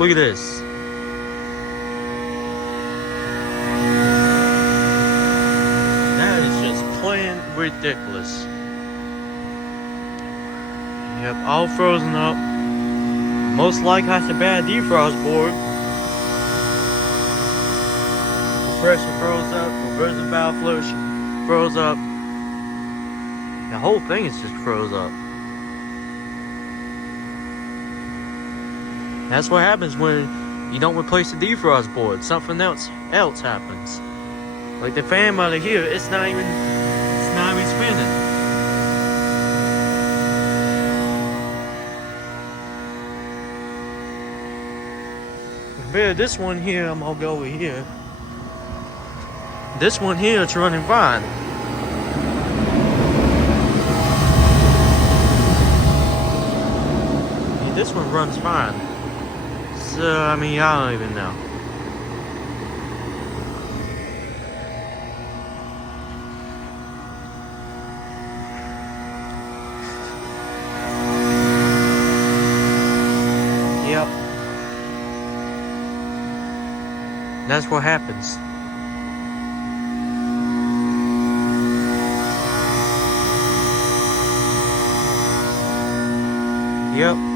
Look at this. That is just plain ridiculous. Yep, all frozen up. Most likely has a bad defrost board. Pressure froze up, reversing valve flush froze up. The whole thing is just froze up. That's what happens when you don't replace the defrost board. Something else happens. Like the fan motor here, it's not even spinning. Compared to this one here, I'm gonna go over here. This one here, it's running fine. Yeah, this one runs fine. So, I mean, I don't even know. Yep. That's what happens. Yep.